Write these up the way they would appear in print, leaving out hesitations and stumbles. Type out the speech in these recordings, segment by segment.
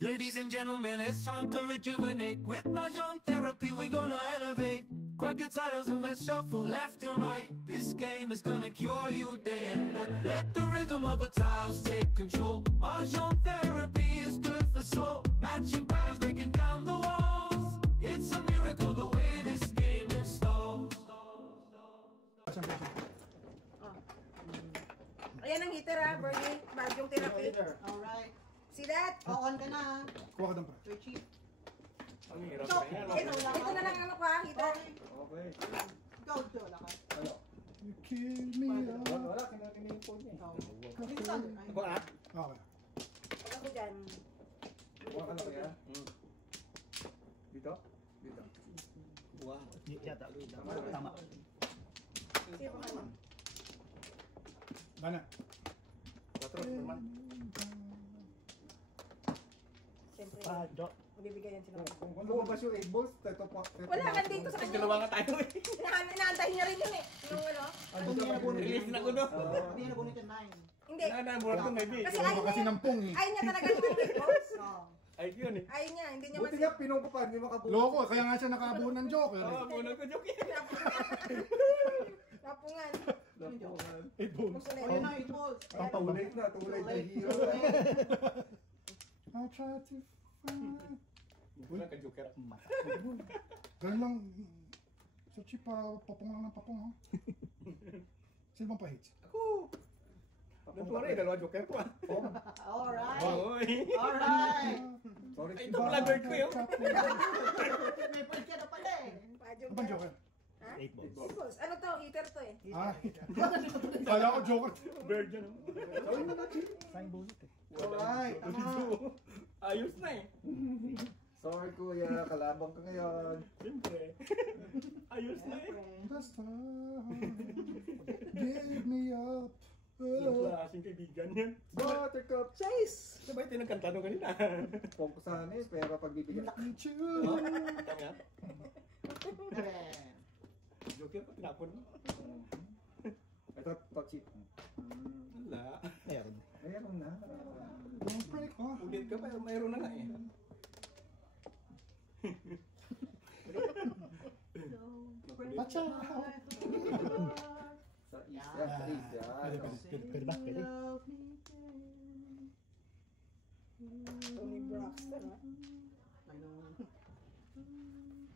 Ladies and gentlemen, it's time to rejuvenate. With Mahjong therapy, we're gonna elevate. Grab your titles and let's shuffle left and right. This game is gonna cure you day and night. Let the rhythm of the tiles take control. Mahjong therapy is good for soul. Matching patterns, breaking down the walls. It's a miracle the way this game installs. Ayan ang heater ha, Bernie. Mahjong therapy. Alright. See that? On ka na. Kuha ka ng pa. You're cheap. Ang hirap So, na yan. ito na lang ano ko ha, heater. Okay. Ikaw, Joe, wala ka. Ano? You kill me up. Wala, kinatingin yung phone niya. Minsan. Ako ah? Okay. Pag ako dyan. Buka ka na kaya? Dito? Dito. Wow. Yata. Tama. Sige pa kayo. Gana. 4 naman. Siyempre, Jo. magbibigay yan sila. Kung lumabas yung 8 balls, ito pa. Wala ka dito sa kanya. Dalawa nga tayo eh. Inaantay niya rin yun eh. Yung ano? Release na ko no. Hindi na bunit yung 9. Hindi. Nabuhat ko maybe. Kasi Kuha kasi ng pong eh. ayaw niya talaga yung box. Ay, yun eh. Ayaw niya, hindi niya Buti nga pinupupan, hindi makabuhat. Loko, kaya nga siya nakabuo ng Joker. Oo, muna ko joke yan. Napungan. Lapungan. Eh, bones. Ayun na, 8 balls. Ang paulay. Tulay na hero. I'll try to find. Wala ka joker. Ganun lang. Sa chip, papong lang ng papong, ha? Sino bang pa-hits? Ako. Natuwa rin, dalawa joker ko ah. Alright. Oy. Alright. Sorry. Ay, ito pala bird ko yun. May point ka na pala eh. Pajong Ano bang Joker? Ha? 8 balls. Boss, ano to? Heater to eh. Ah, kala ko Joker. Bird yun. Sorry mo na, Chief. Sayang bonus eh. Alright. Ayos na eh. Sorry kuya, kalabang ka ngayon. Siyempre. Ayos na eh. That's time. Give me up. Yung klaseng kaibigan yan. Buttercup Chase! Diba ito yung nagkanta nung kanina? Pong ko sana eh, pero pagbibigyan. Me too. Tama. Joker pa tinapon mo. Ito, cheat. Wala. Meron. Mayroon na. Don't break my Ulit ka pa, mayroon na nga eh. Pacha. Sa isa, Pwede ba? Pwede. Tony Braxton ha.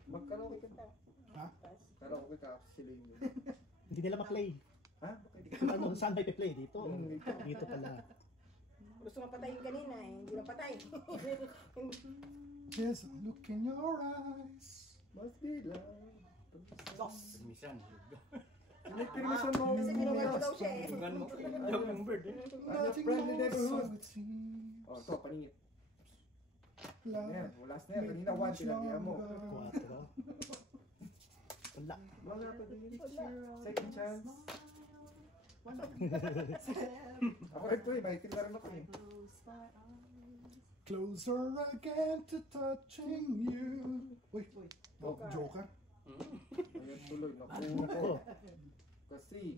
Magkaraoke ka. Ha? Karaoke ka sila yun. Hindi nila ma-play. Ha? Ano, saan may play dito? Dito pala. Gusto nga patayin kanina eh. Hindi na patay. There's a look in your eyes. Must be love. Permission. May permission mo. Kasi ginawa ko daw siya eh. Tungan mo. Joke ng bird eh. Nothing Friendly more so neighborhood. it seems. Oh, ito, paningit. Love Ayan, last na yan. Kanina one, sinabihan mo. 4. Wala. Wala pa din. Second chance. Ako rin po eh, may na rin ako eh. Closer again to touching you. Wait, oh, Joker. Ayan tuloy, naku. Ako. Kasi.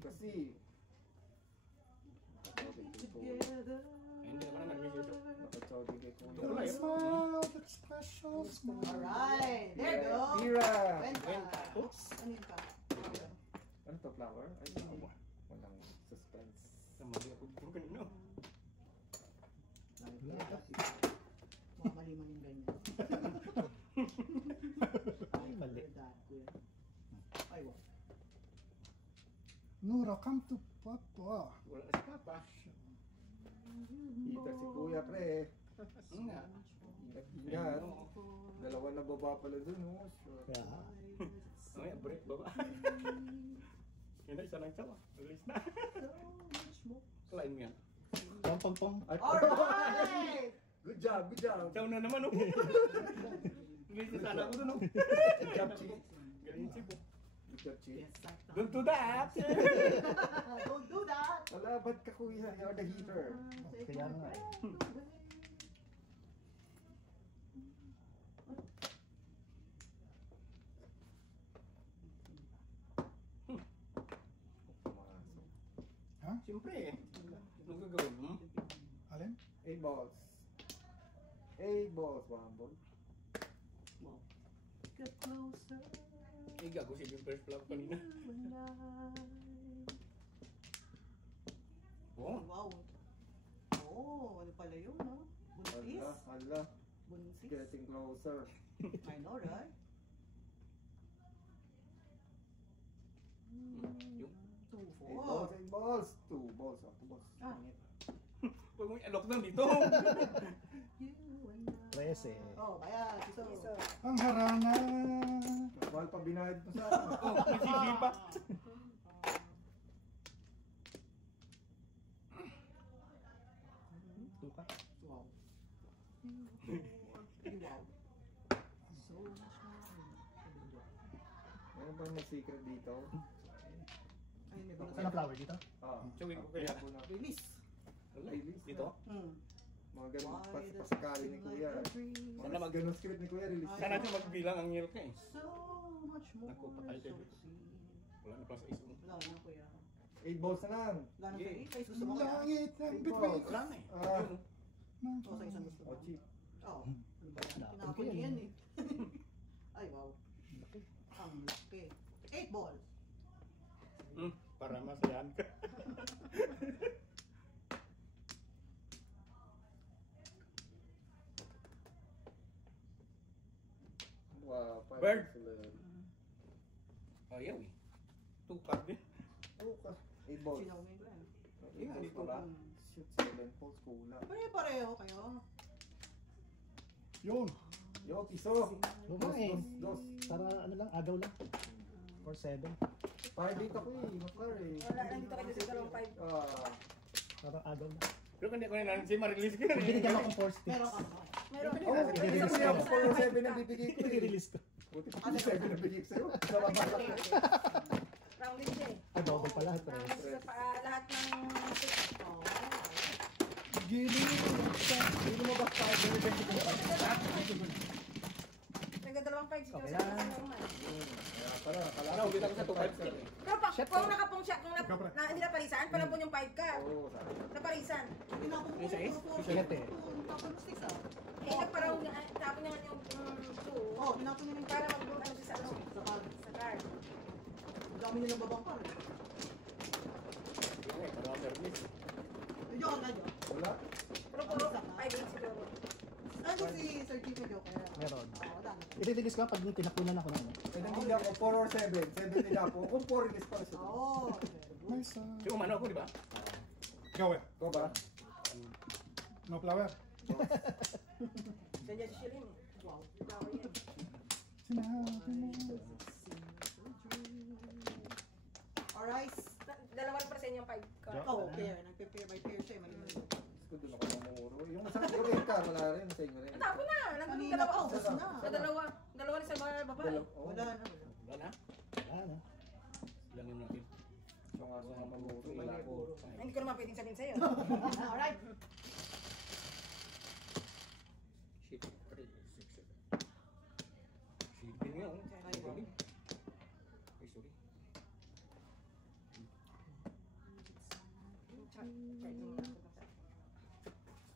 Hindi naman nag-video. Nakachowdy kay Kuya. That smile, that special smile. Alright. There you go. Mira! Kwenta. Oops. Ano yun ka? Ano to, flower? Ay, walang suspense. Namali ako dito kanino. Mga mali-maling ganyan. Ay, mali. Ay, wow. Nura, come to Papa. Wala na si Papa. Kita si Kuya, pre. Ingat. Ingat. Dalawa na baba pala dun, oh. Sure. Ay, break baba. Yan na, isa lang siya. Release na. Climb yan. Pong. Alright! Good job. Chow na naman, oh. Release na sana ako dun, oh. Good job, Chi. Galing si Po. Good job, Chi. Don't do that! Don't do that! Wala, bad ka, Kuya. You're the heater. Kaya nga eh. Ha? Siyempre eh. Anong gagawin mo? Alin? 8 balls. 8 balls, 1 ball. Wow. Get closer. Eh, gago si yung first flop kanina. Oh, Wow. Oh, ano pala yun, no? Buntis. Hala. Buntis. Getting closer. I know, right? yung. 2, 8 balls, 4. 8 balls. 2 balls, 2 balls. Ah. Huwag mong alok lang dito. You and I. 13. Oh, kaya, So, so. Ang harana. Mahal pa binayad mo sa akin. Oh, nagsisipa. Tuka. Wow. Wow. So much more. Meron bang may secret dito? Ay, may Saan ang bunot. flower dito? Chewin ko kaya. Release. Release. Dito? Mga ganun pasakali ni Kuya. Sana mag- ganun script ni Kuya, release. Sana natin magbilang ang milk eh. So much more. Naku, patay tayo. so sweet. Wala na pala sa isang. Wala na, kuya. 8 balls na lang. Wala na, Yeah. kuya. Sa gusto mo kaya? Langit ng Eight bituin. balls. Wala na eh. Ah. Yun, oh. O, sa isang gusto mo. Oh, cheap. Oo. Ano ba yan? Dapat Tinapon ko niya yan yan eh. Ay, wow. Ang laki. 8 balls. Para masayahan ka. Wow, five Bird. balls. Ayaw eh. Tukar din. Tuka. 8 balls. Sinaw mo yung plan. Yung Balls dito pala. Mm. Shoot, 7 balls. Kulang. Pare-pareho kayo. Yun. Yo, piso. Luma eh. Dos. Para ano lang, agaw lang. 4-7. 5 dito ko eh. Makar eh. wala, nandito kayo sa dalawang 5. Ah. Para agaw lang. Pero hindi ko na si ma-release ko na Pag eh. binigyan ako ng 4 sticks, Meron ka. Meron. Oh, i-release kasi ko. ako 4-7 na bibigay ko eh. i-release ko. Buti pa 7 na bibigay ko sa'yo. Dalawa pa lang. Rounding siya eh. Ah, double pala. Lahat ng Oo. Gili. Hindi mo ba 5? taga dalawang 5 siguro Okay sa lang. normal. Para, Ano, ulit ako sa 2-5 sir. Pero pa, Shit, kung oh. nakapong siya, kung hindi naparisan, palampon yung 5 ka. Oo, sabi. Naparisan. Tinapon ko Isa is? yung Siyete. Tapon mo sticks ah. Eh, nagparang tapon niya nga yung 2 Oo, tinapon niya yung para mag-ano siya sa ano, sa card. sa card. Ang dami nilang babangkar. Okay, para ma-release. Medyo ka na dyan. Wala. Pero puro 5 siguro. Ano si Sir Chico Joker? Meron. Wala na. I-release ko pag tinapunan ako ng ano. Eh, nandili ako 4 or 7. 7 nila ako. Kung 4 release pa siya. Oo. Nice. Si umano ako, di ba? Ikaw eh. Ikaw ba? No flower. Diyan si Shirin eh. Wow. Flower yan. Sinabi mo. Alright. Dalawang percent yung 5 ka. Oh, pair. Nagpe-pair by pair siya. Mali-mali. Gusto doon ako mamuro. Yung masarap ko rin ka. Wala rin. Sa inyo rin. Tapon na! Nandun Kanina dalawa. pa, ubos na. Sa dalawa ni sa mga babae. Oo. Wala na. Wala na. Wala na. Ilan yung natin? So nga sa mga mamuro. Wala ko. Ay, hindi ko naman pwedeng sabihin sa'yo. Alright. Shit, 3, 6, 7. Shit, nga oh. Ay, sorry. Ay, sorry.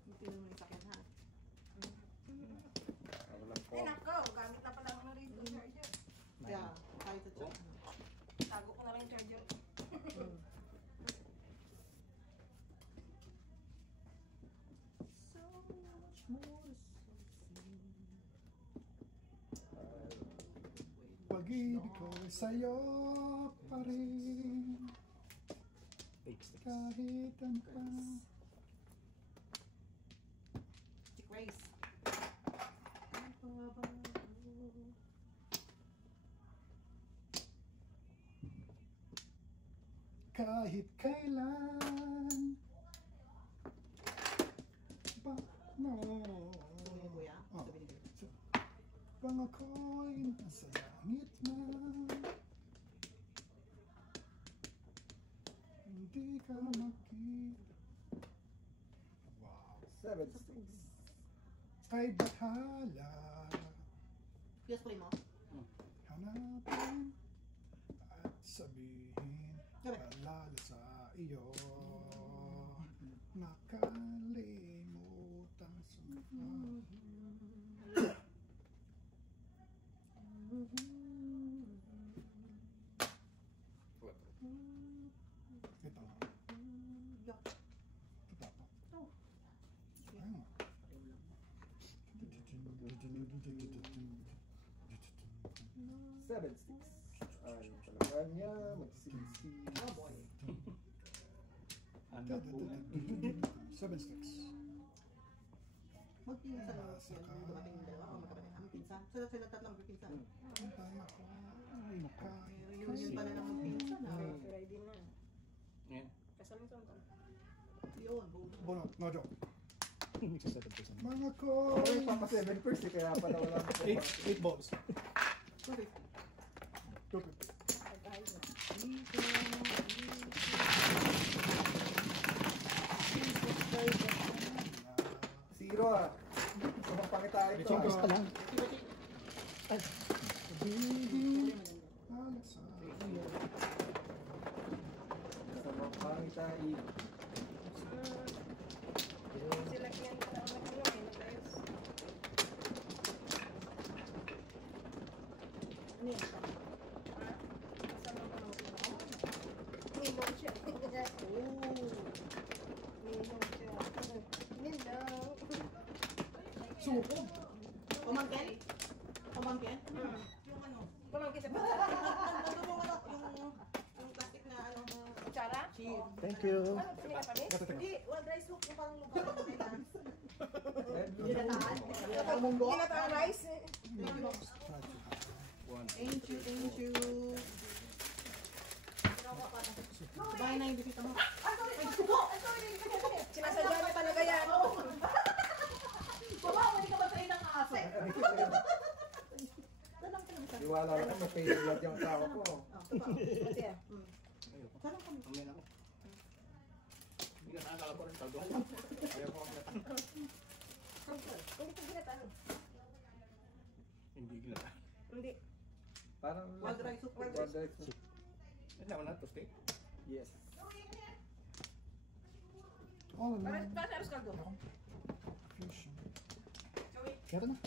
Hindi naman yung sakyan ha. Walang Ay, nako. Gamit na pala ano rito. Charger. Kaya, kahit sa chat. Tago ko na rin yung charger. So much more Pag-ibig ko ay sa'yo pa rin. Take sticks. Kahit ano pa. Chick race. Kahit kailan. Ba, no. Kuya, kuya. Oh. Sabi ni Kuya. Pang ako'y nasa langit na. Hindi ka makita. Wow. 7 sticks. Kay bahala. Yes, play mo. Hanapin at sabihin Gabi. palala sa iyo. Nakalimutan sa 7-6. Ano talaga niya, mag-60. Oh boy. Anak ko. 7 sticks. Magpinsan yan. Yung dumating yung dalawa. O magkapatid. Ang pinsan. Sila tatlong magpinsan. Ang tama ko. Ay, naka. Reunion pala ng magpinsan. Ready na. Yan. Kasal nito ang taon. Yun. Bunot, no joke. Nagsasagot ko sa mga. Mga Ay, coins. papa 7 first eh, kaya pala wala ko. 8 balls. 250. Pagkain na. Zero ah. Kumapangitahin ko. Chingkos pa lang. Kumapangitahin. Sila kaya nila ang nagkaroon eh. Naglayos. Ano yan? Ha? Kasama mo ng sila. Ninong siya. Ninong siya. Ninong. Suko. Pamangkin? Pamangkin? Yung ano? Pamangkin sa Yung plastic na ano. kutsara? Thank you. Ano, pinila kami? Hindi, wag rice hook yung parang lupa ng Pilipinas. Ginataan. Ginataang rice. Thank you, thank you. Bye na yung bisita mo. Sinasadya niya talaga yan. Baba, hindi ka ba train ng aso? Iwala ka, may favorite yung tao ko. Kasi ah. Sarang kami. Amin ako. Hindi ka nakakala ko rin taldo. Ayaw ko ang nata. Hindi ko ginataan. Hindi ginata. Hindi. Parang Wild rice soup. Wild rice soup. Ano naman na, toste? Yes. All in Para one. sa arroz kaldo. Fusion. Meron na.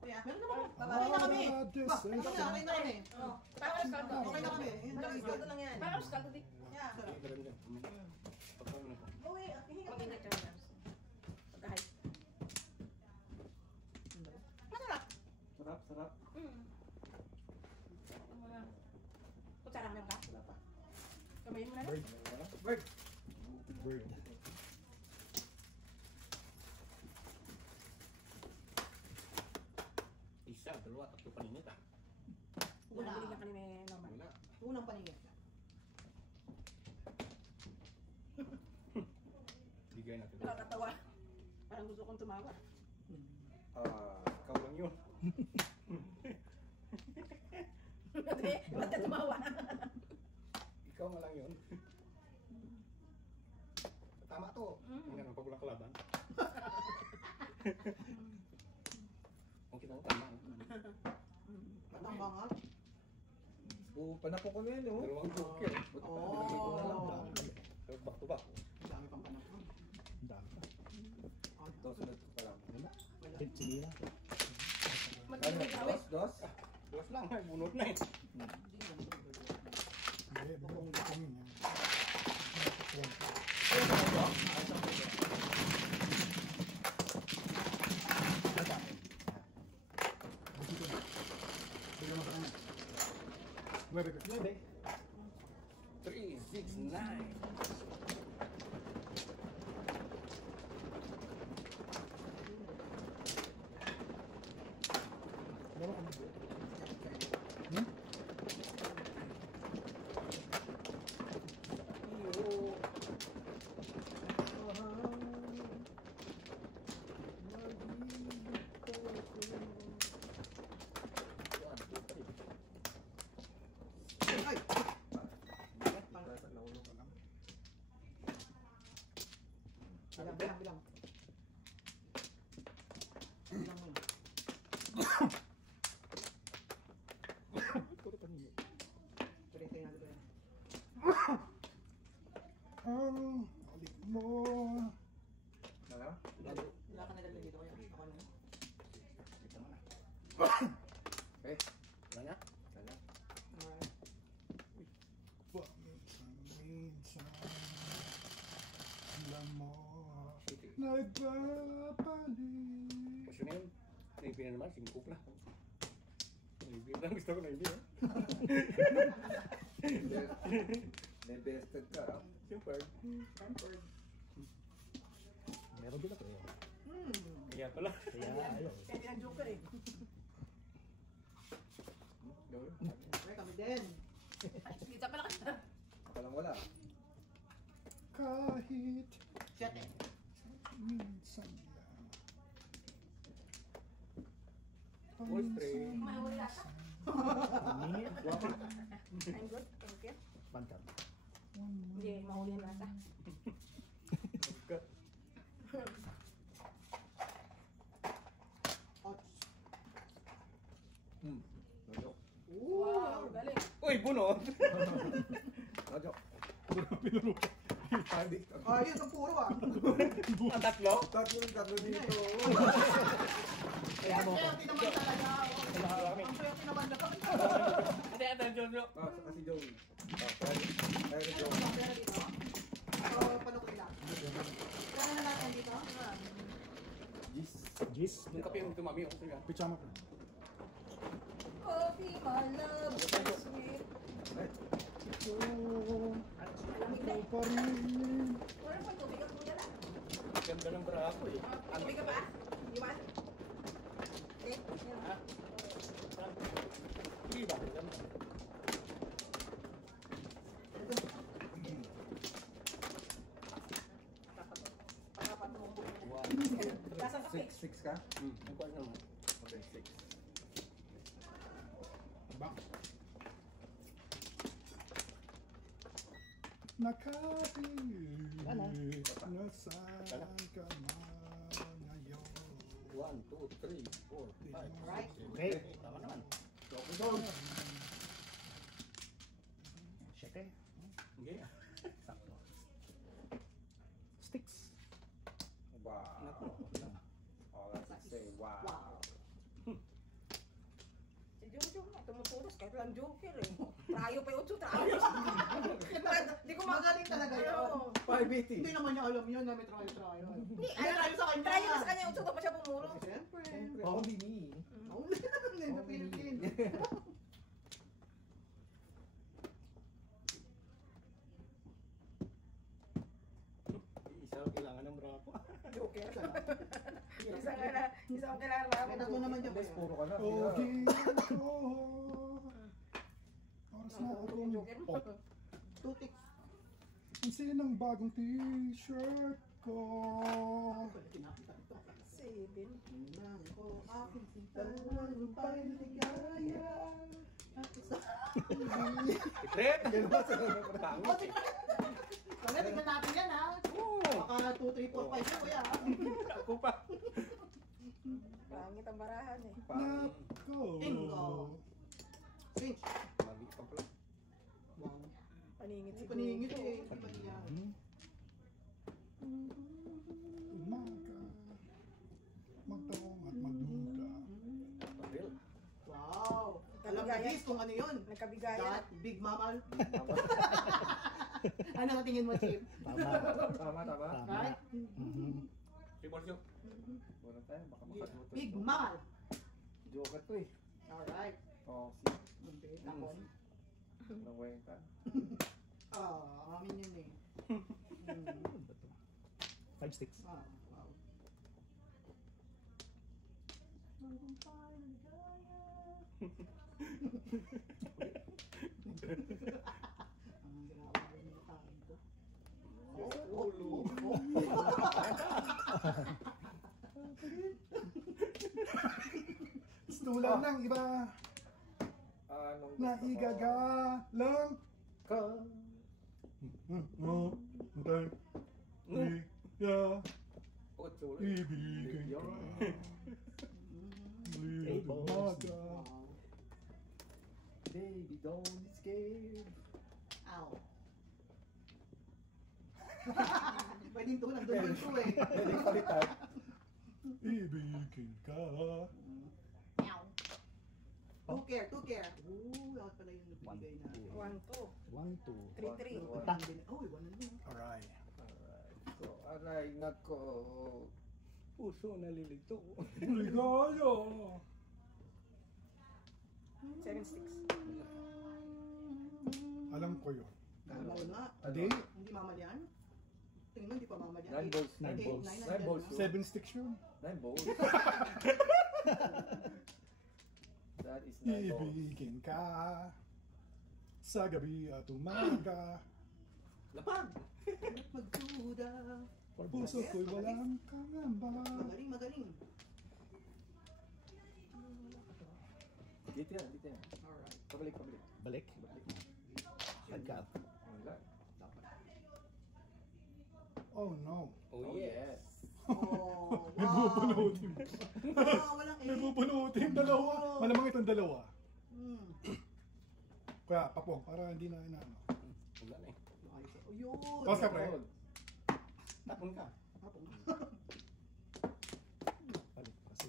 Kuya, meron naman. Okay na kami. This Okay na kami. Para arroz kaldo. Okay na kami. Para arroz kaldo lang yan. Para arroz kaldo di. Yeah. Ganun din. Pagkain ako. Uy, hihinga ka Maganda na. siya ng arroz. Pagkahay. Masarap. Sarap, sarap. Kutsara meron ka? Wala pa. Kamayin mo na lang. Bird. Bird. Isa, dalawa, tatlo paninit ah. Wala. Bili na kanina naman. Wala. Unang paningin. Bigay natin. Nakakatawa. Parang gusto kong tumawa. Ikaw lang yun. Ba't ka tumawa? Ikaw nga lang yun. Tama to. Hindi naman pag walang kalaban. Kung kita mo tama. Matambangat. Panapo ko na yun, oh. Dalawang joker. Oh. Back to back. Dami pang panahon. Ang dami pa. Ito, sunod ko pa lang. Sige na. Ano, Magiging awit. dos? Dos lang, ay bunot na eh. Hindi, bukong yun. Bigyan mo sa kanya. Very good. 3, 6, 9. Meron ka na. Ay! Bilang, bilang, bilang. Bilang mo. Puro paninit. Tuloy-tuloy natin yan. Ang alik mo. Ano? Wala ka nalagay dito kaya. Ako na. Okay. Wala na? Wala. Paminsan-minsan alam mo nagbabalik. Kasi na yun. Naipin na naman, 5 na. Hindi lang gusto ko na hindi. May bested ka. ah. Super. Pampered. Meron din ako eh. Kaya pala. Kaya ayaw. Kaya ang joker eh. Gawin. Siyempre kami din. Kita pala ka. Walang wala. Kahit Shit eh. minsan lang. Full straight. Mahuli ata. Humingi. I'm good. Thank you. Pantang. Hindi, mahuli na ata. Ouch. Nojok. Wow, galing. Uy, bunot! Nojok. Pinuro. Hindi. Ah, yun ang puro ah. Ang tatlo? Tatlo dito. Kaya mo. Kaya tinaman talaga. Ang swerte naman na kami. Ate, Jojo. Ah, saka si Joey. Ah, pero Ano Joey. ba pera dito? O paano ko ilang? Kaya na natin dito? Gis. Jis. Yung kape yung tumami ako sa'yo. Pichama ko. Coffee, my love, sweet. Ito, Alamig na. ikaw pa rin. Wala pa tubig ang kuya lang. Ganda ng bra ko eh. Tubig ka ba? Iwan? Eh, Ha? Hindi ba? Ganda. Lasang kape. Six ka? Ang kuha naman. Okay, 6. Ba? Nakapilit na saan ka man ngayon. 1, 2, 3, 4, 5. Right. Okay. Tama naman. Siyete. Okay. Sakto. Sticks. Wow. All I can say, wow. Si Jojo nga, tumutulos kahit lang joker eh. Trayo pa yung 8 trayo. Hindi ko Magaling talaga yun. Oo. 580. Hindi naman niya alam yun na may try. Hindi, May try sa kanya. Trayo na sa kanya, 8 pa siya pumuro. Siyempre. Only me. Only in the Philippines. Isa ang kailangan ng bra ko. Joker. Isang kailangan Kaya tatlo naman dyan. Guys, puro ka na. Okay ko. Oras na akong Joker mo. Two ticks. pansin ang bagong t-shirt ko. Kinakita ito. 7. Nang ko aking sintawan, pagligaya. Secret! O, sige. Kaya tingnan natin yan ha. Baka 2, 3, 4, 5 yun kuya ha. Ako pa. Pangit ang barahan eh. Nako. Bingo. Switch. Mali pa pala. Wow. Paningit Hindi si paningit Jojo. eh. Hindi pa niya. Umaga. Magtanong at magduda. Real. Wow. Alam na Kabigayan. guys kung ano yun. Nagkabigayan. That big mamal. Ano tingin mo, Chip? Tama. Tama. Tama. Right? Mhm. Si Borsyo. Wala tayo, baka makagutot. Big mamal. Joker to eh. Alright. Oh, Okay, tapon. Nawenta. Amin yun eh. 5 sticks. Wow. Ang grabe yung mukhaan ko. Tulang ng iba Anong na gusto mo? igagalang Ka. Ocho. Ibigin ka. Liyad umaga. Baby, don't be scared. Ow. Pwedeng to, nandun yung to eh. Pwede palitan. Ibigin ka. Meow. Two care. Ooh, dapat pala yung nabigay na. 1, 2, 1, 2. 3, 3. Oh, iwan na nun. Alright. So, aray, nako. Puso nalilito. Ligaya. 7 sticks. Alam ko yun. Bawal nga. Hindi. Hindi mamalian. Tingnan mo, hindi pa mamalian. 9 balls. 9 balls. 9 balls. 7 sticks yun. 9 balls. That is 9 balls. Ibigin ka sa gabi at umaga. Lapag! Magduda. Puso ko'y walang kangamba. Magaling, magaling. Dito yan, dito yan. Alright. Pabalik, pabalik. Balik. Agad. Wala. Oh no. Oh yes! Oh, May wow. bubunutin. Wow, walang May A. bubunutin. Dalawa. Malamang itong dalawa. Hmm. Kaya, papong, para hindi na inaano. Wala na eh. Ayos. Oh, yun. Tapos ka, pre. Tapon ka. Hapon. Balik kasi.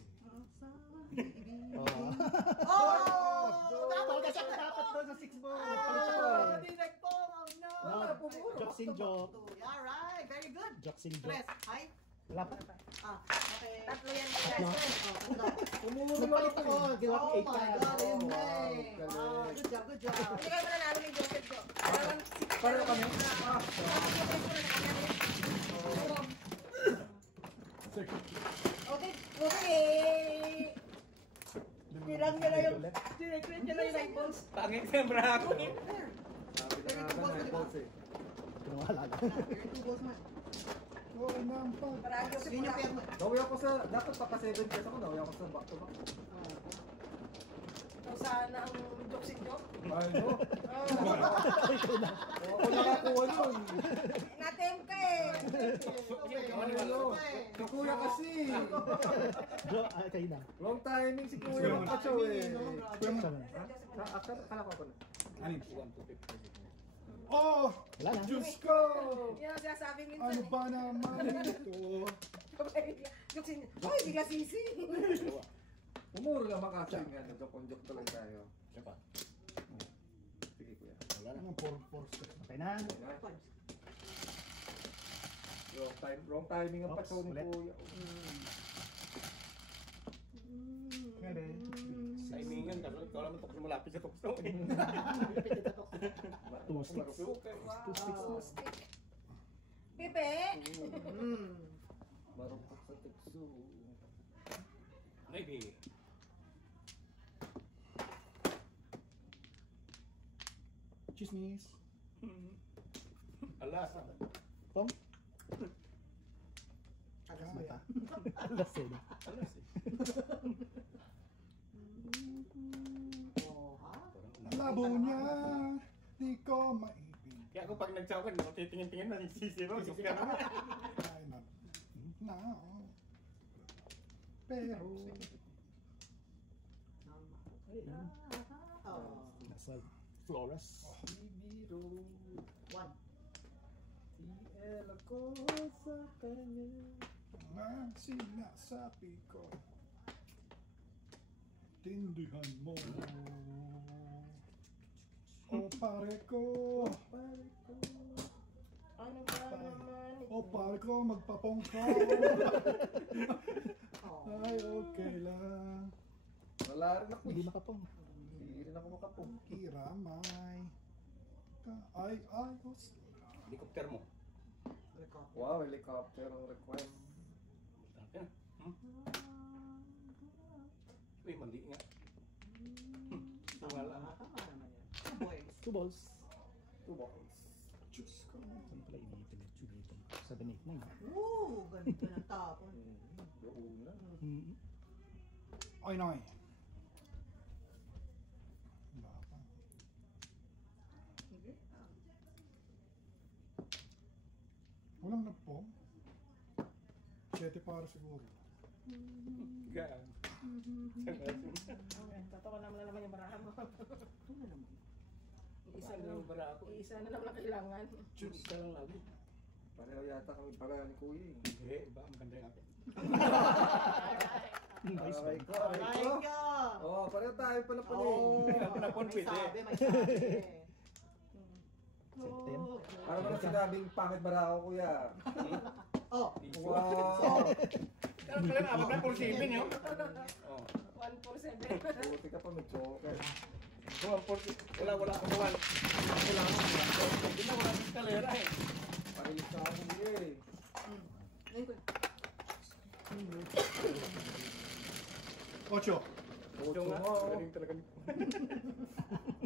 Oh! Dapat kasi dapat doon sa 6 ball. Oh, direct po. Oh, no. Jokes in joke. Alright, very good. Jokes in Tres. joke. Hi. Wala pa. Okay. Tatlo yan. Tatlo. Oh, tatlo. Nagpalit ako. Ginawa ko Oh 8 my ka. God, Inday. Wow, Wow, good job, good job. Hindi kayo mananalo ng joker ko. Dalawang Pareho kami. Okay, okay. Bilang niya na yung direct niya na yung 9 balls. Pangit sa ako eh. Sabi na nga ba 9 balls eh. Pinawala lang. Very two balls man. Oh, nampag. Parang Joseph Yun yung wala. pair mo. Nawi ako sa, dapat paka 7 kasi ako, nawi ako sa back to back. Kung sana ang jokes in joke. Ay, no. Ako nakakuha nun. Natem ka eh. Ano? Si Kuya kasi. Bro, kayo na. Wrong timing si Kuya ng pachaw eh. Kuya mo. Akala ko na. Ano yun? Oh! Wala na. Diyos ko! Yan ang sinasabi minsan Ano eh. ba naman ito? Jokes in joke. Uy, bigla sisi. Umuro naman kasi nga, joke tuloy tayo. Siya pa. Sige Kuya. Wala na. Anong 4 steps? Okay na. Wrong timing ang Oops, pachaw ni ulit. Kuya. Ngere. Timingan ka. Ikaw naman tapos malapit sa tukso. 2 sticks. 2 sticks. Pipe. Marupok sa tekso. Maybe. Chismis. Alas. Pong. Kaya. Alas eh. Alas eh. Oh, ha? Ang labo niya, di ko maipin. Kaya ako pag nagsawa ka, titingin-tingin na yung sisi mo. Gusto ka naman. Ay, na. Pero, Oh. Nasa Flores. Bibiro. One. TL ako sa kanya. ang sinasabi ko, tindihan mo. O pare ko, Ano ba naman ito? o pare ko, magpapong ka. Ay, okay lang. Wala rin ako Hindi eh. makapong. Hindi rin ako makapong. Kiramay. Ay, ayos. Helicopter mo. Wow, helicopter ang request. Yan. Uy, mali nga. Wala. Two boys. 2 balls. 2 balls. Diyos ko. Saan pala iniipin ito dito? 7, 8, 9. Woo! Ganda ng tapon. Yung una. Ay, nay. Wala pa. Sige. Walang nagpong. 7 para siguro. Gaan. Tatawa naman na naman yung barahan mo. Isa Ano na yung bara ako? Isa na naman ang kailangan. Isa lang lagi. Pareho yata kami pareho ni Kuya eh. Hindi, iba maganda yung akin. Nice Aray one. ko, aray ko. Like ka! Oh, pareho tayo pala pala Oh, eh. may sabi, may sabi. Septem. Ano ba na sinabing pangit bara ako Kuya? Oh, Wow! Pero pala abot na 47 yun. Oh. 147. Buti ka pa may joker. Wala kawan. Hindi na wala eskalera eh. Parilis na ako niya eh. Ngayon ko. 8. Ocho nga. Oo. Galing talaga ni.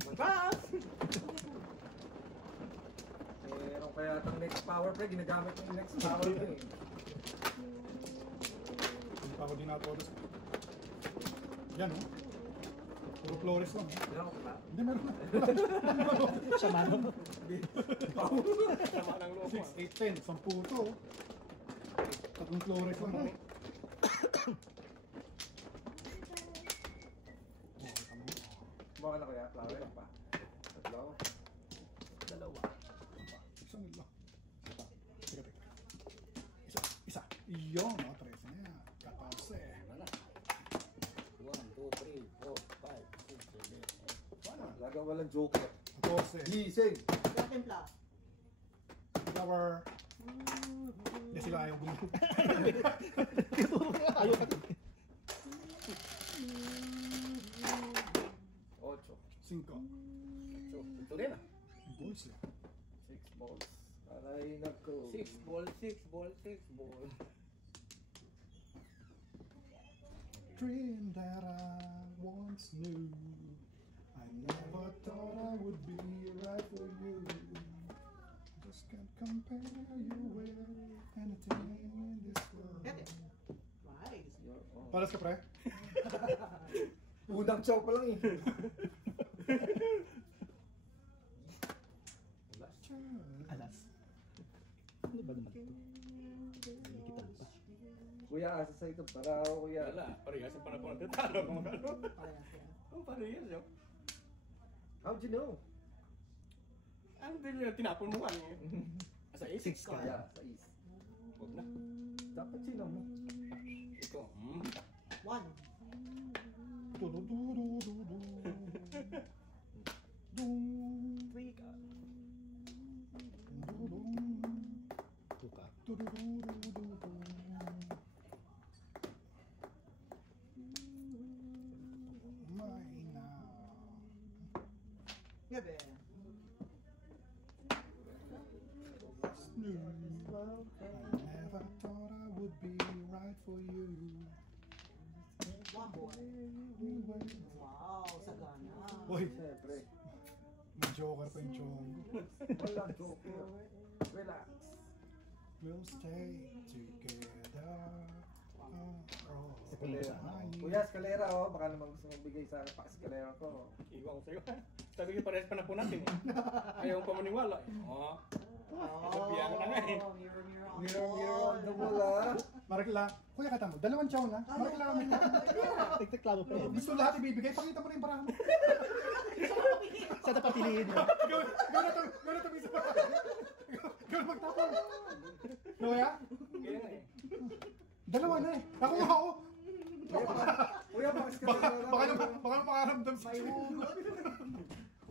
Magpas! Meron kaya itong next power play, ginagamit yung next power play. Hindi pa ako dinatoros. Yan oh. Puro Flores lang. Meron ko ba? Hindi, meron na. Sa mano. Sama ng loob mo. 6, 8, 10. 10 to. Tatlong Flores lang. Oh. Baka na kaya, flower pa. Tatlo. Dalawa. Isang lang. Teka, teka. Isa. Iyon, no? 13 na yan. 14. Wala. 1, 2, 3, 4, 5, 6, 7, 8. Wala. Laga walang joker. 14. Gising! Kaya timpla. Flower. Hindi sila ayaw bumili. Ayaw ka. 8. 5. So, ito din ah. Boys lang. 6 balls. Aray, nako. 6 ball, 6 ball, 6 ball. Dream that I once knew. I never thought I would be right for you. Just can't compare you with anything in this world. Nice. Paras ka, pre? Unang chow pa lang eh. Alas. Ano ba naman ito? Nalikitan pa. Kuya, asa sa ito. Para ako, kuya. Wala. Parehas yung panapon ng talo. Kung ano. Parehas yan. Oh, parehas yun. How'd you know? Ang dili tinapon mo kan eh. Sa 8? 6 ka. Kaya, sa is. Huwag na. Dapat sino mo. Ito. 1. Du-du-du-du-du-du. Dum. 3 ka. Du-dum. 2 ka. Du-du-du-du-du-du. Mine now. Gabi. New. I never thought I would be right for you. 1 boy. Wow, sagana. Uy, Siyempre. may joker pa yung chong. Walang joker. Relax. We'll stay together. Escalera. Kuya, escalera oh. Baka naman gusto mong bigay sa akin pa escalera ko. Iwan ko sa'yo. Sabi ko parehas panapon natin eh. Ayaw pa maniwala eh. Oh. Sabihan ko na nga eh. Mirror on the wall ah. Marakila, kuya kata mo, 2 chow na. Marakila kami. Tigtiklamo pa yun. Gusto lahat ibibigay, pakita mo na yung baraha mo. Saan na papiliin mo? Gawin na ito isa pa. Gawin na magtapon. Kuya, Kaya nga eh. 2 na eh. Ako nga ako. Kuya, baka escalera. Baka na makaramdam si May hugot.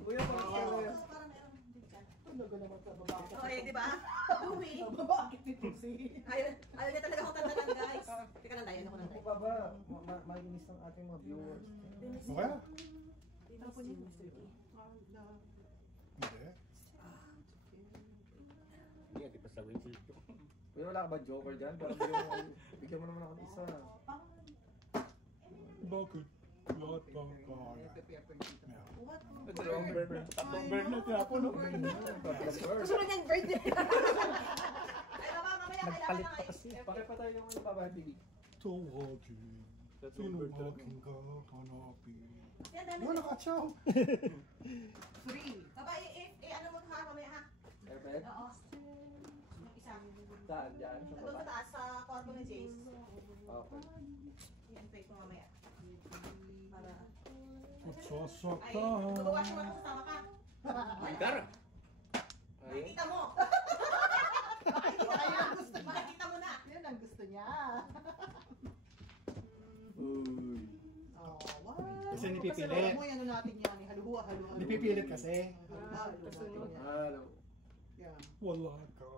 Kuya, baka escalera. Okay, di ba? Uwi. Bakit ito si? Ayaw niya talaga akong tanda lang, guys. Teka lang, Dayan ako ng Ako pa ba? Mainis ang ating mga viewers. Okay na. Tapon niya. Hindi. Hindi, di pa sa windshield ko. Kuya, wala ka ba joker dyan? Parang bigyan mo naman ako ng isa. Bakit? Lahat ba kaya? Dalawang bird. Tatlong bird na tinapon. Susunod niyang birthday. Ay, baba, mamaya, kailangan Nagpalit na pa kayo. kasi. Bakit pa tayo yung babati? Tawagin. Tunuwagin ka, hanapin. Yan, dami. Wala ka, chow. 3. Baba, ano mo ha, mamaya ha? Perfect. Oo. Isa. Saan? Dyan? Sa Doon baba? sa taas, sa kwarto ni Jace. Okay. I-play ko mamaya. Para... Ay, Magsasaktan. magawa siya mo kasama ka. Mandar. Makikita mo. Makikita mo na. Yun ang gusto niya. Uy. Oh, what? Kasi Kasi nipipilit. mo yan natin yan. Haluha, haluha. Nipipilit kasi. Haluha, haluha natin yan. Hello. Yeah. Wala ka.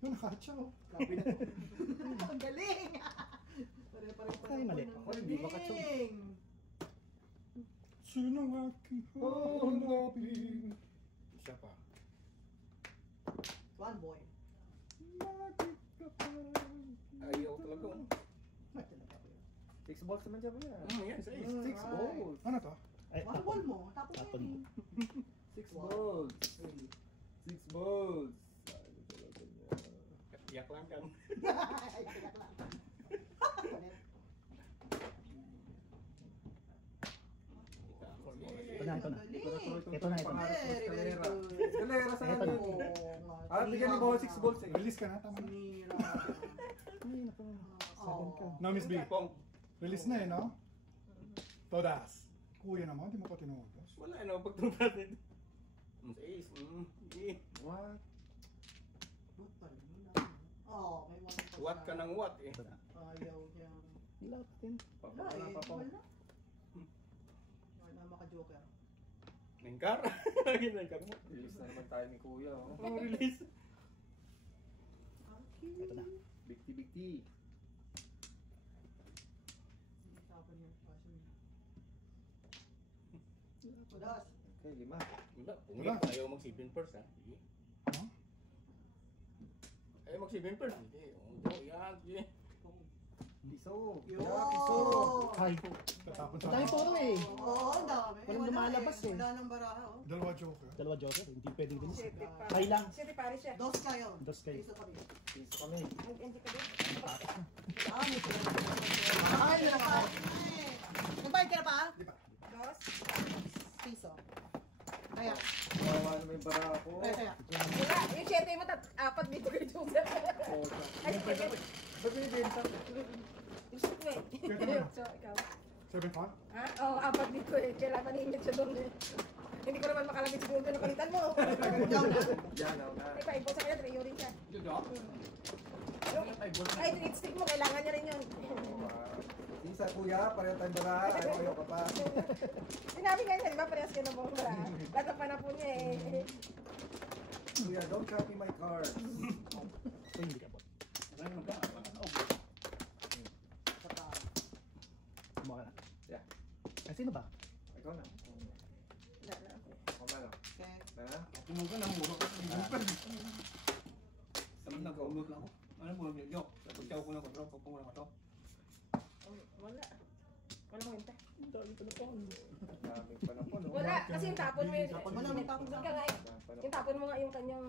Yun, naka-chow. Grabe na to. Ang galing! Pare-pare pa. Ay, mali. Ako, hindi ba ka-chow? Sino ng aking hanapin. Isa pa. One boy. Ayaw talaga. Ay, tinatapos yun. 6 balls naman siya ba yan? Yan, 6. 6 balls. Ano to? Ay, One ball mo. Tapos Tapon yun. 6 balls. 6 balls. Iyak lang kan. Ay, tiyak lang. Ito na, ito na. Ito na, ito na. Very, very good. Escalera sa Ito na. akin. Ah, bigyan ni Bawa 6 balls eh. Release ka na, tama na. Sinira. Ay, naku. Seven ka. Now, Miss B, Pong. release na eh, no? Todas. Kuya naman, di mo pa tinutos. Wala na pagtuntasin. 6. What? What pa rin? Oh, may one pa What ka ng what eh. Ito na. Ayaw niya. Ilap din. Wala Wala eh. pa po. Wala. Wala maka-joker. Nengkar. Lagi nengkar mo. Release na naman tayo ni Kuya. Oh. Oh, release. Ito na. Big T, Big T. Tapon yung fashion. Todas. Okay, 5. Wala. Wala. Ayaw mag-7 first ha. Sige. Huh? Ayaw mag-7 first. Sige. Oh, yan. Sige. Piso. Yo! Piso. Ay, Tatapon ang sa dami puro eh. Oo, ang dami. Walang Wala lumalabas eh. Wala nang baraha, oh. Dalawa joker. Dalawa joker, hindi pwedeng din. Siyete pa. Try lang. Siyete pare siya. Dos kayo. Dos kayo. Piso kami. Piso kami. Hindi ka din. Dami sila. Ay, nakapain na eh. Nagbayad ka na pa? Dos. Piso. Kaya. Kawawa naman yung bara ko. Kaya. Wala. Yung siyete mo, apat dito kay Joseph. Oh, Ay, siyete. ba't may benta? Gusto ko eh. So, ikaw. 7-5? Ha? Oo, apat dito eh. Kailangan ingat siya doon eh. Hindi ko naman makalapit siguro doon ang palitan mo. Down na. Yan, ako na. Ay, paibo sa kanya, trio rin siya. Judo. Ay, treat stick mo, kailangan niya rin yun. Isa Kuya, pareho tayong bara. Ayaw ka pa. Sinabi nga niya, di ba? Parehas kayo na po ba? Lahat ng panapon niya eh. Kuya, don't copy my cards. So, hindi ka bot. Kumuha ka na. Yeah. Ay, sino ba? Ikaw na. Wala na ako. Ako na. Okay. Na? Tumugan na mura ko. Tumugan. Saman na ko. Ulot na ako. Ano mo lang yun? Pagkaw ko na ko. Drop ko na ko to. Wala. Wala ko yun. Ang dami pa na po. Daming panapon. oh. Wala, kasi yung tapon mo yun. Wala, may tapon Doon ka nga eh. Yung tapon mo nga yung kanyang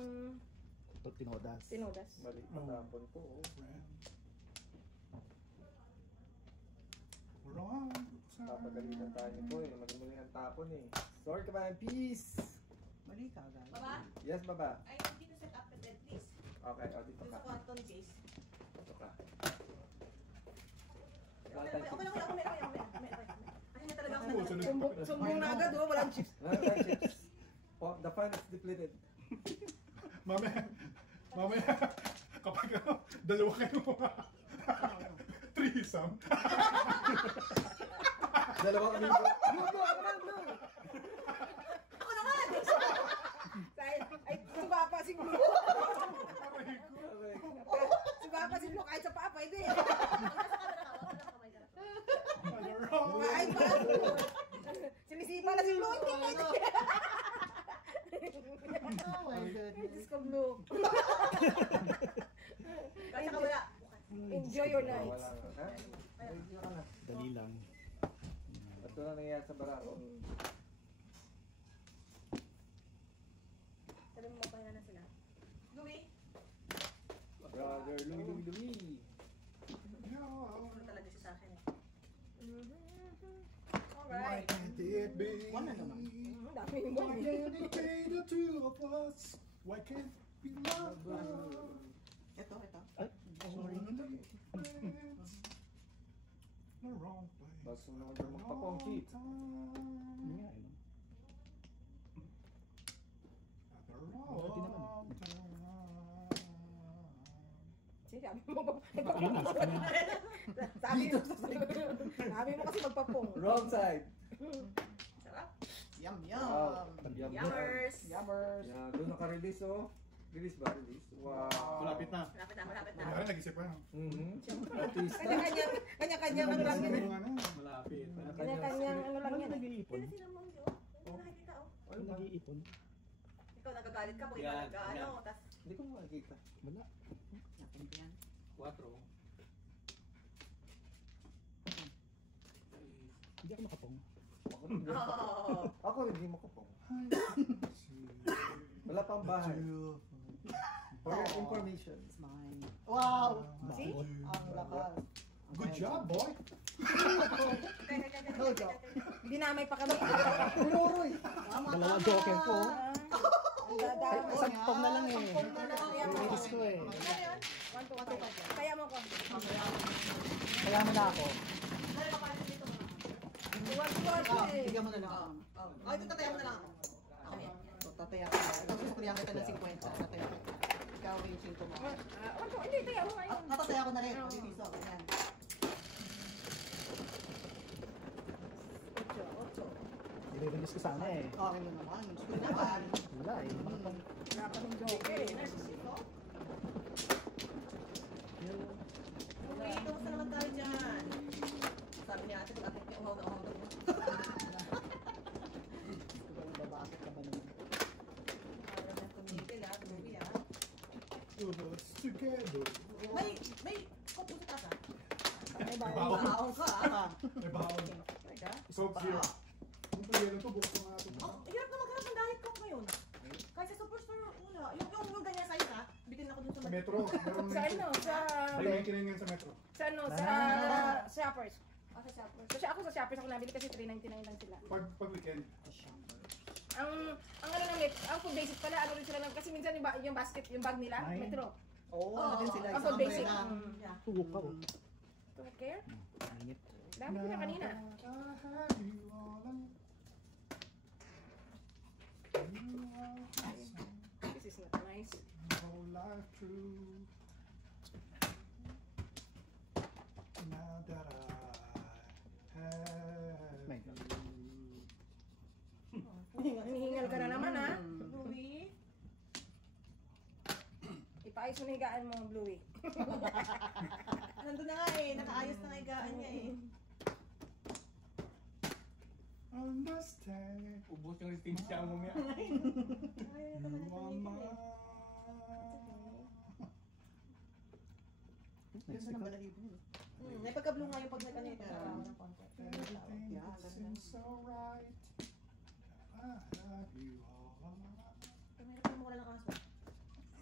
Ito, tinodas. tinodas. Mali pa tapon ko. oh. Wrong. Papagalitan tayo ni Boy. Mali ang tapon eh. Sorry ka ba? Peace! Mali ka, guys. Baba, Yes, baba. I need to set up the bed, please. Okay, o dito Doon ka. sa carton case. Dito ka. Okay lang. Ayun na talaga ako Oo, nag- sunod. Sumbong na agad, oh, walang chips. Wala na chips. Oh, the fun is depleted. Mamaya, kapag dalawa kayo threesome. Dalawa kami. Ay, sumapa si Blue. Sumapa si Blue kahit sa paa, pwede. Ay, pa. Sinisipa na si Blue. Hindi pwede. Oh my goodness. Diyos ko, Blue. Kasi ka wala. Enjoy your night. Wala na. Ha? Ay, dito ka na. Dali lang. Ito na nangyayari sa barako. Sabi mo, pahinga na sila. Louie, Brother, Louie. ano talaga siya sa akin eh. Why Alright. can't it be? One na naman. Ang dami mo. Why can't it be the two of us? Why can't we love? Ito. Sorry. The wrong place. Tapos naman daw magpapongkit. Yun nga, eh, no? At the wrong time. Sabi mo, sabi mo kasi magpapong. Wrong side. Sarap. Yum, Wow. yum. Yum. Yummers. Yummers. Yeah, doon naka-release oh. Release ba? Release? Wow. Malapit na. Malapit na. Kaya nag-isip pa. Artista. Kanya-kanya ano lang yan. Ano? Malapit. Kanya-kanyang ano lang Parang yan. nag-iipon. Sila mong Diyos. ipon. Ikaw nagagalit ka, pag Yan, ikaw yan. tas Hindi ko makikita. Wala. Natin yan. 4. Hindi ako makapong. Ako hindi. oh. Ako hindi makapong. Wala pang bahay. For your information. It's mine. Wow! See? Ang lakas. Good job, boy. No joke. Dinamay pa kami. Ururoy. Tama, Dalawa tama. joker ko. Ang dadami. Isang pong na lang eh. Sampung na lang. Kaya mo. Release ko eh. Ano yan? 1, 2, 5. Kaya mo ko. Kaya mo na ako. 1, 2, 3. Bigyan mo na lang. Ay, ito tatayan mo na lang ako. Okay. So, tataya ka. Tapos kuriyan kita ng 50. Tataya ka. Ikaw yung 5 mo. Hindi, taya mo ngayon. Tataya ko na rin. Ang piso. Ayan. 8. Nire-release ko sana eh. Okay mo naman. Gusto naman. Wala eh. Wala pa ng joker eh. Uy, kamusta naman tayo dyan? Sabi niya ate, pag-atik niya, uhaw na uhaw na. Gusto ko babasok ka ba naman? Para na tumigil ah, Bluey ah. Put us together. May kopo sa tasa. May Bawal. Baong ka ah. May baon. Teka. Coke zero. Kung pwede to, buksan nga ito. Oh, hirap na maghanap ng diet coke ngayon. Kahit sa superstore, wala. Yung ganyan size ha, bitin ako dun sa Sa metro. Meron Sa ano? Sa... May 99 yan sa metro. Sa ano? Sa... Shoppers. Sa Shoppers. Kasi ako sa Shoppers ako nabili kasi $3.99 lang sila. Pag weekend. Ang ano lang ang food basic pala, ano rin sila lang, kasi minsan yung basket, yung bag nila, Ay. metro. Oo, ano din sila. Ang Isang food basic. umbrella. Yeah. Tugok ka oh. To care? Init. Dami ko na kanina. I have you all alone. You are awesome. This is not nice. Whole life through. Now that I have My God. you. Hinihingal ka na naman ha, Bluey. Ipaayos mo na higaan mo, Bluey. Nandun na nga eh, nakaayos na higaan niya eh. Understand. Ubus yung resistensya mo niya. Ay, ito You na are tumigil eh. Ganda ng balahibo niya. May pagka-blue nga yung pag nag-anito. Ng konti. everything Yeah, that that's seems so right. I have you all alone. Mayroon mo wala ng aso.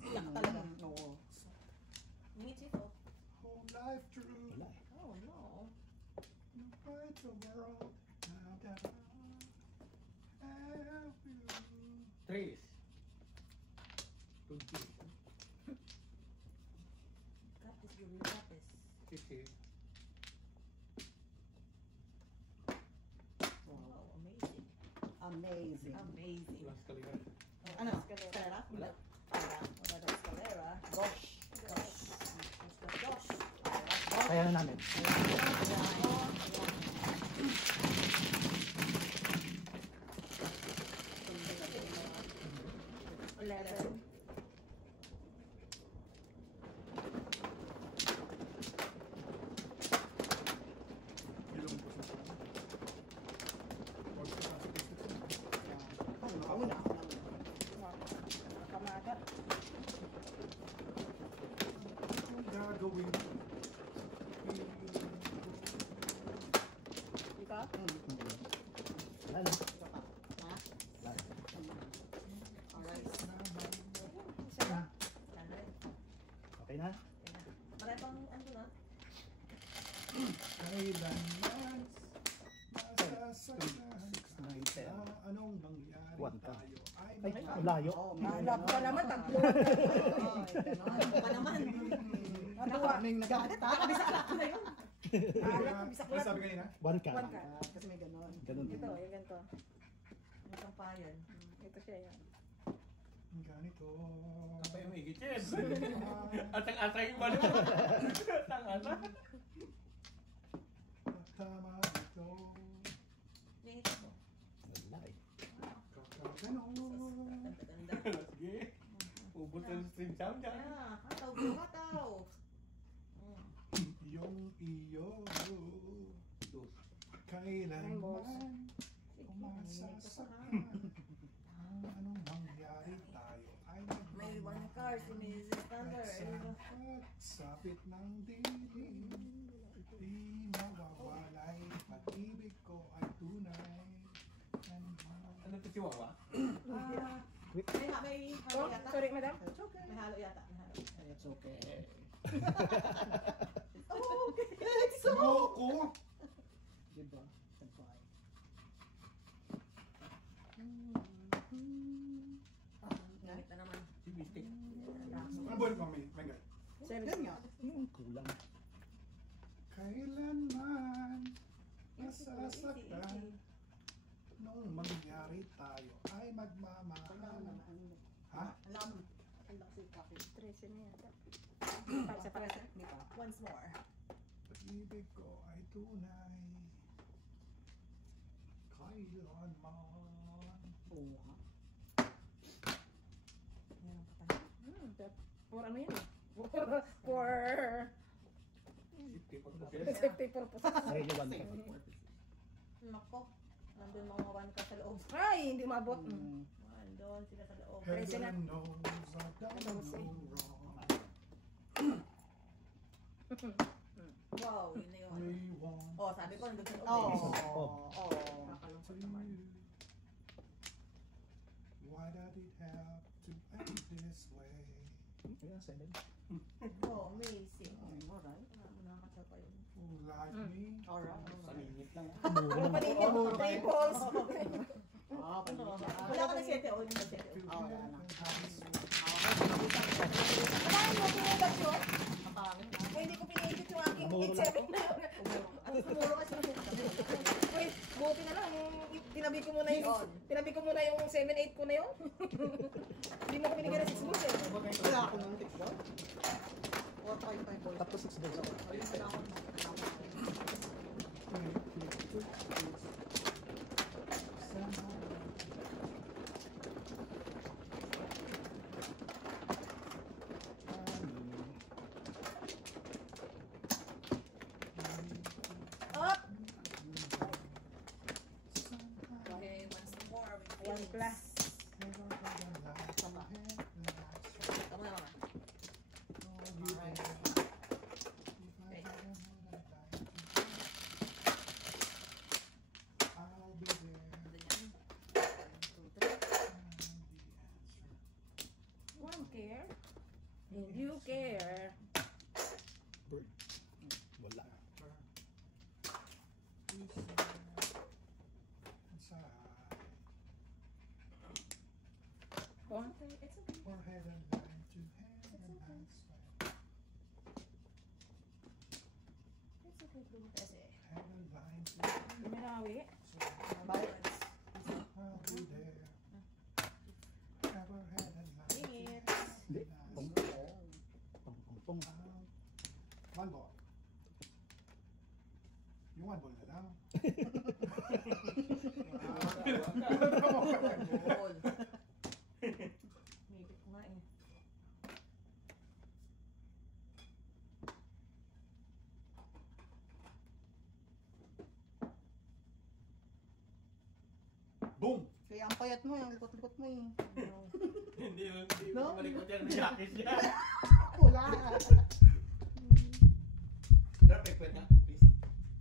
Iyak talaga. Oo. Ngiti ito. Whole life through. Wala eh. Oh no. Fight the world. Now that I have you. 3. 20. Got this, Bluey, got this. 60. Wow, amazing. Amazing. Amazing. Last kaligan. Ano? Escalera. Escalera? Wala. Wala na escalera. Gosh. Gosh. Kaya na namin. Eleven. Ilong ko sa Huwag ka sa Una. Kamada. Ang gagawin. Di ba? Wala na. Ha? Wala na. Alright. Isa na. Okay na? Marami pang ano na. Kailan mas masasaktan 6, 9, 10. anong nangyari One ka. tayo ay Ay, mahal. ang layo. Oo, Hanap ka naman, tatlo. Hanap ka naman. Ano ka? May nagalit ha? Bisaklat ko na yun. Hanap ko, Ano bisaklat. sabi kanina? One ka. One ka. Kasi may ganon. Ganun din. Ito, yung ganito. Yung sampayan. Ito siya yan. Ganito. Apa yung higit? Ah, Atang-atang yung balik. Atang-atang. tama ito. Yung ito mo. Wala eh. Kakaganon. Ganda-ganda. Sige. Ubus yung stream sound dyan. Ah, hataw, hataw. Yung iyo. Dos. Kailanman Sige, masasaktan si Mrs. Thunder. Sapit ng dili, di mawawalay, pag-ibig ko ay tunay. Ano to, Chihuahua? May Oh, halo yata. sorry, madam. May halo yata. It's okay. Oh, it's so... Loko! Diba? I'm fine. Gamit na naman. Si Bistik. Ano ba ito, mami? My God. 7. Kulang. Kailanman nasasaktan nung mangyari tayo ay magmamahal. Ha? Alam. Ang laki coffee. 13 na yata. Sa pa. Once more. Pag-ibig ko ay tunay. Kailanman. For ano yan? For safety purpose. Really one ka. Nako. Nandun mga one ka sa loob. Ay, hindi mabot. Nandun sila sa loob. Heaven knows I don't do wrong. Wow, yun na yun. We want Oh, sabi ko, nandun sa loob. Oh. to you. Why did it have to end this way? Yeah, 7. Oh, amazing. Alright. Nakakasya pa yun. Who like me? Alright. Paninit lang. Ano pa din yung tables? Wala ka na 7 o yung 7. Oh, wala na. Wala mo pinulat yun? Kung hindi ko piniisip yung aking 8-7 na yun. Tumuro kasi yung Wait, buti na lang. Tinabi ko muna yung 7-8 ko na yun. Hindi mo ko binigyan ng 6 balls eh. Wala ako ng tip ball. 4-5 balls. Tapos 6 days ako. Ayun, wala ako ng Up! Okay, once more. One plus. Tama na mga. I'll be there. One care. And you care. Bird. Wala. Oh. Or head and line to hand and hand sweat. Kasi, Head and line to Mirawi. balance. I'll be there. Ever head and line to Ingat. Hindi. hand Pong. and Pong. one ball. Yung one ball na lang. Ball. Maybe ko nga eh. Boom! Kaya ang payat mo, yung likot-likot mo eh. Hindi No? malikot yan. Jacket siya. Wala. Drop it, wait na. Please.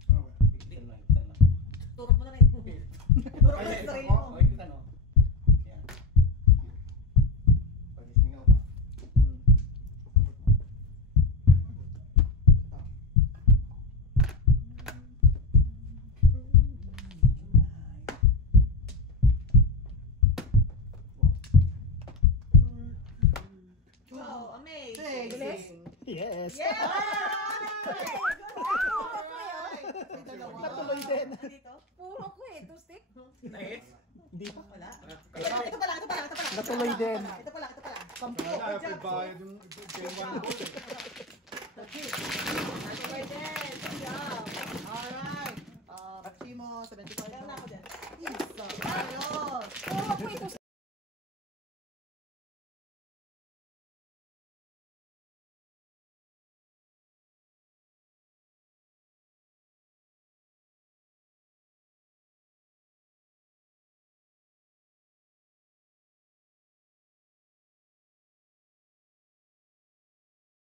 Okay. Tignan lang. Turok mo na rin. Turok mo na Ay, sa sarili ito, mo. oh, ito, ano. Yan. Pag-ismingaw pa. Wow, amazing. Amazing. Yes. Yeah! Natuloy din. Dito? Puro ko eh. 2 stick. Nice. Hindi pa. Wala. Kalahati. Ito pala. Natuloy din. Ito pala. Sampo. Wala, bayad yung game one ball. Natuloy din.